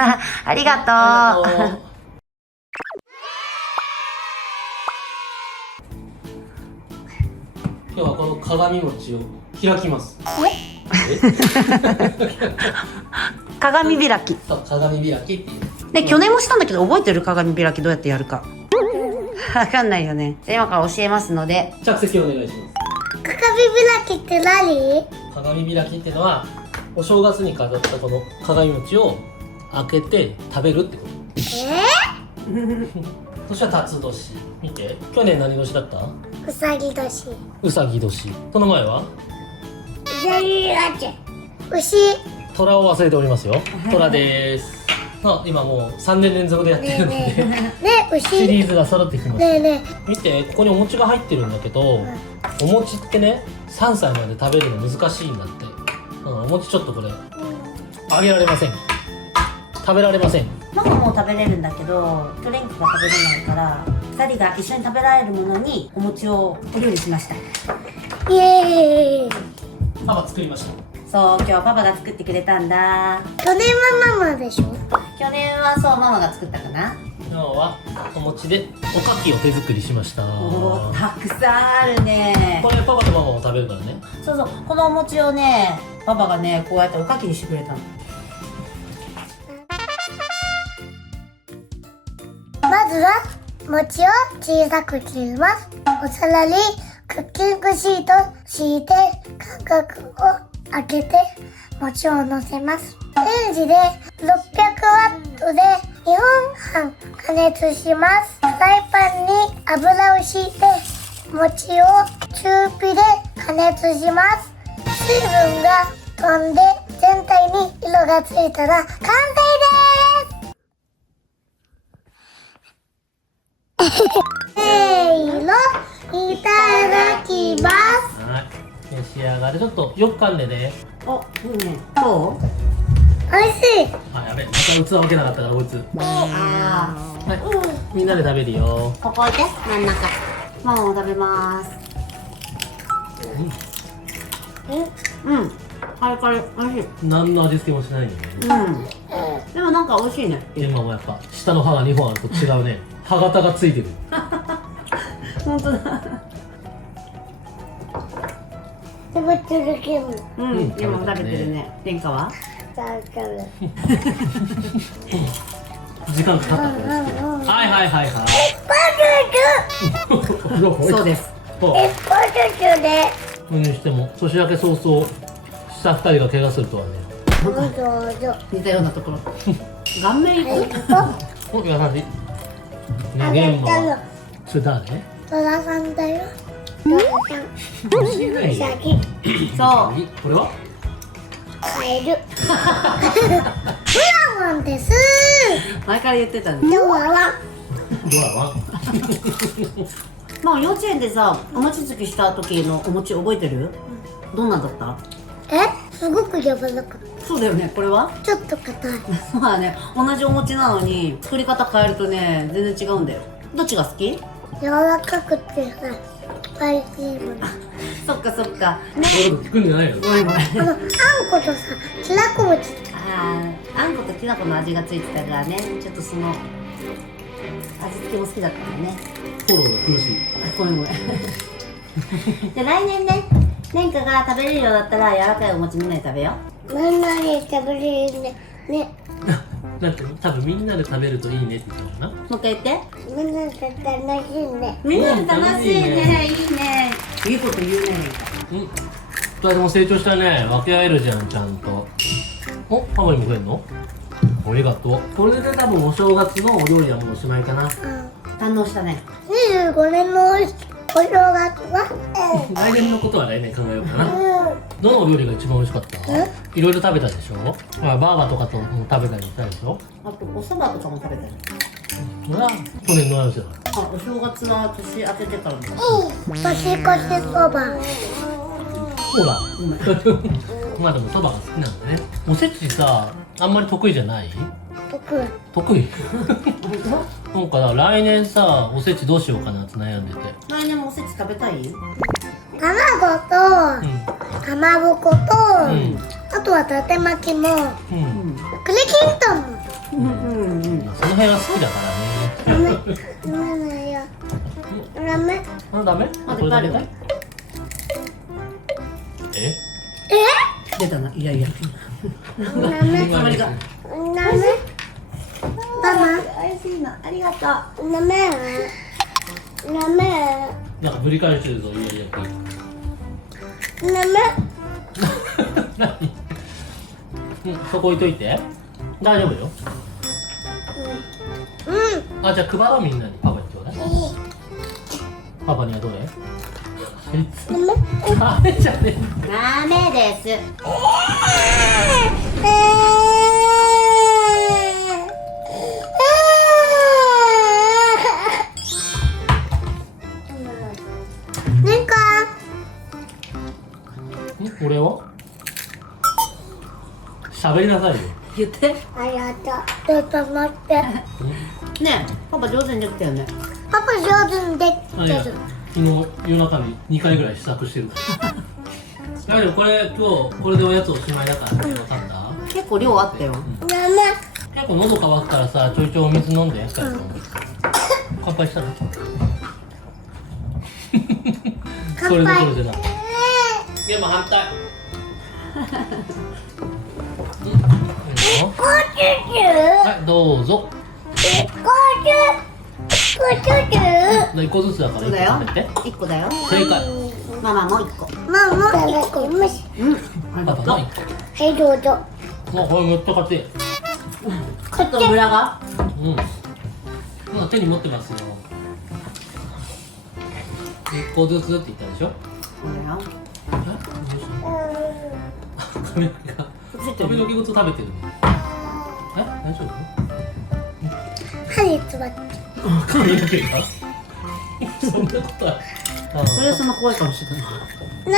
ありがとう。今日はこの鏡餅を開きます。鏡開き。そう、鏡開きっていう。ね、去年もしたんだけど覚えてる？鏡開きどうやってやるか。わかんないよね。じゃあ今から教えますので。着席お願いします。鏡開きって何？鏡開きっていうのはお正月に飾ったこの鏡餅を開けて食べるってこと。年は辰年。見て、去年何年だった？うさぎ年。うさぎ年。その前はうさぎ年。牛。虎を忘れておりますよ。虎です。あ、今もう3年連続でやってるので、ね牛。シリーズが揃ってきました。ねえね見て、ここにお餅が入ってるんだけど、お餅ってね、3歳まで食べるの難しいんだって。お餅ちょっとこれあげられません。食べられません。ママも食べれるんだけど、トレンクが食べれないから、2人が一緒に食べられるものにお餅をお料理しました。え。イエーイ。パパ作りました。そう、今日はパパが作ってくれたんだ。去年はママでしょ。去年はそう、ママが作ったかな。今日はお餅でおかきを手作りしました。おー、たくさんあるね。これパパとママも食べるからね。そうそう、このお餅をね、パパがね、こうやっておかきにしてくれたの。まずは餅を小さく切ります。お皿にクッキングシート敷いて間隔を開けて餅を乗せます。レンジで600ワットで2分半加熱します。フライパンに油を敷いて餅を中火で加熱します。水分が飛んで全体に色がついたら完成です。せーの、いただきます。はい、召し上がれ。ちょっとよく噛んでね。お、いいね。どう？おいしい。あ、やべ、また器分けなかったからこいつ。あはい、みんなで食べるよ。ー、ここ置いて、真ん中。ママも食べます。うん。カリカリ、美味しい。何の味付けもしないんだよね。うん。でもなんか美味しいね。でもやっぱ下の歯が2本あると違うね。歯型がついてる。本当だ。食べてる気分。うん、うん今も食べてるね。天下は？食べる。時間かかったからですけど。はいはいはいはい。そうです。そう。ポテトで。にしても年明け早々下2人が怪我するとはね。どうぞ。似たようなところ。顔面行こう。お、優しい。ね、あゲームげたのは。それ誰？トラさんだよ。トラさん。うさぎ。そう。これは？カエル。フラワンです。前から言ってたね。ドアは。ドラは？まあ幼稚園でさ、お餅つきした時のお餅覚えてる？どんなだった？すごく柔らかい。そうだよね。これは？ちょっと硬い。そうだね。同じお餅なのに作り方変えるとね、全然違うんだよ。どっちが好き？柔らかくてさ、スパイシーもね。そっかそっか。ね。そういうこと聞くんじゃないの？ごめんごめん。あんことさ、きなこ餅。あんこときな粉の味がついてたからね、ちょっとその味付けも好きだったんだね。フォローが苦しい。ごめんごめん。で来年ね、年花が食べれるようだったら柔らかいお餅みんなで食べよみんなに食べれるね。ね。なんか多分みんなで食べるといいねって言ったのかな。う。もう一回言って。みんなで楽しいね。みんなで楽しいね、いいね。いいこと言うね。うん。二人とも成長したね。分け合えるじゃん、ちゃんと。お、パパにもくれんの？ありがとう。これで多分お正月のお料理はもうおしまいかな。堪能したね。 25年のお正月は、来年のことは来年考えようかな。どのお料理が一番美味しかった？いろいろ食べたでしょ？バーバーとかとも食べたりしたでしょ？あとお蕎麦とかも食べたよ。それは去年の話だ。あ、お正月は年明けてからだ。年越しそば。ほら。まあでもそばが好きなんだね。おせちさ、あんまり得意じゃない？得意？なんか来年さ、おせちどうしようかなって悩んでて。来年もおせち食べたい？卵と、かまぼこと、うんあとは伊達巻きも、うん栗きんとんも。その辺は好きだからね。ダメだよ。ダメ。あ、ダメ？あとあるよ。え？出たな。いやいや。ダメ。今ねつもりが。ダメ。ママ。美味しいの。ありがとう。ダメ。ダメ。なんかぶり返してるぞ、いやいや。ダメ。何？うん、そこ置いといて。大丈夫よ。あ、じゃあ配ろうみんなに。パパにちょうだい。パパにはどれ？あいつ。ダメじゃねえ。ダメです。なんかん？俺は？喋りなさいよ。言って。ありがとう。ちょっと待って。ねえ、パパ上手にできたよね。パパ上手にであ、いや、きてる。昨日夜中に2回ぐらい試作してる。だけどこれ今日これでおやつおしまいだから分かった？結構量あったよ。ダメ。結構喉乾くからさ、ちょいちょいお水飲んで。乾杯したの？それどころじゃない。いや、まあ反対。いいの？はい、どうぞ。1個ずつだからそうだよ1個食べて。。一個だよ。正解。ママも一個。ママも一個むし。うん。ありパパのがとう。 1はい、どうぞ。個。もうこれめっちゃ勝て。ちょっとムラが。うん。今手に持ってますよ。1個ずつって言ったでしょ？そうだよ。え？どうしたの？髪の毛が髪の毛ごと食べてる。え？大丈夫？はい、つばって。髪の毛が？そんなことは。それはその怖いかもしれない。ダメ。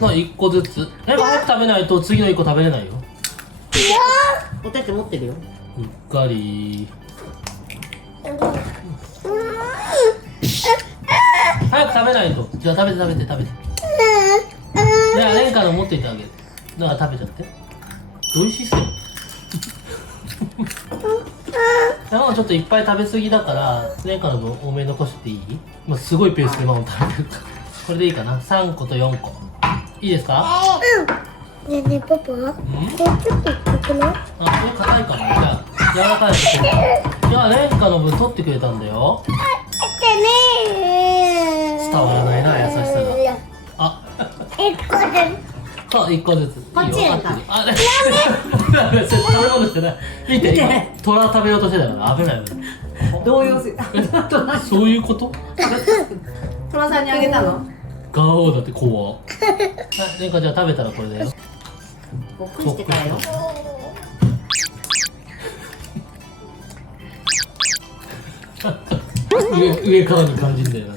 まあ1個ずつ。早く食べないと次の1個食べれないよ。お手手持ってるよ。うっかり。早く食べないと。じゃあ食べて食べて食べて。じゃあレンカの持っていてあげる。だから食べちゃって。どういうシステム？ママちょっといっぱい食べ過ぎだからレンカの分多めに残していい？まあ、すごいペースでママ食べてるからこれでいいかな。3個と4個いいですか？ねえねえ、パパ。ちょっと言ってくれ。あ、これ硬いかも。じゃあ柔らかいとこじゃあレンカの分取ってくれたんだよ。伝わらないな、優しさが。あ、一個で。そう、1個ずつ。こっちいいよレンカ。あ、ダメ。それ食べ物じゃない。見て、今虎食べようとしてたから危ない危ない。動揺する。そういうこと？トラさんにあげたの？ガオーだって怖。レンカじゃあ食べたらこれだよ。ごっくりしてからよ。上からに感じんだよな。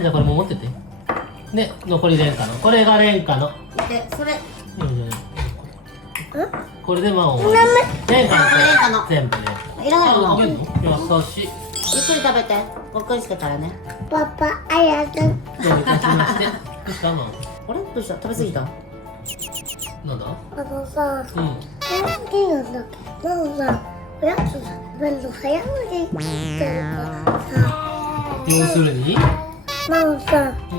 じゃあこれも持ってて。で、残りレンカの。これがレンカの。で、それ。これでまあ終わり。レンカのこれレンカの全部ね。いらないあ、あげの？んの？優しい。ゆっくり食べて。ごっくりしてからね。パパ、ありがとう。どういたしまして。どうしたの？あれ？どうした？食べ過ぎた？なんだ？あのさ、うん。好きなんだけどさ、おやつ食べるの早くできてるからさ、要するに、ママさ、うん。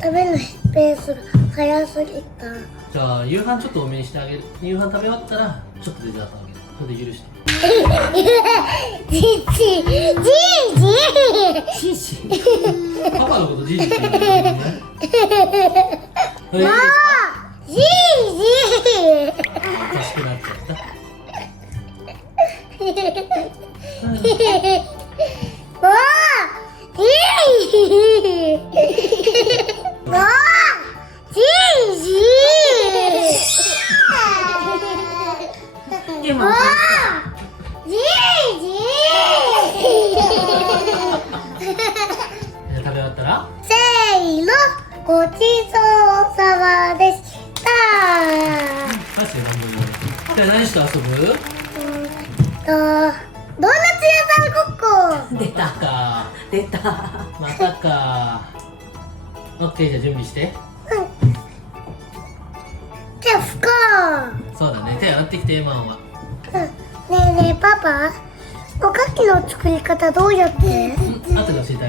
食べるペースが早すぎた。じゃあ夕飯ちょっと多めにしてあげる。夕飯食べ終わったらちょっとデザートあげる。それで許して。じシーシパパのことじいじって言うんだよね。いいですか？じじおかしくなっちゃった。もうじじでも、じじ食べ終わったらせーの、ごちそうさまでした。マジで何も言わない。じゃあ何して遊ぶ？ドーナツ屋さんごっこ。出た。か。出た。またか。オッケー、じゃあ準備して。そうだね、手洗ってきてエマンは。うん。ねえねえパパ、おかきの作り方どうやって？後で教えて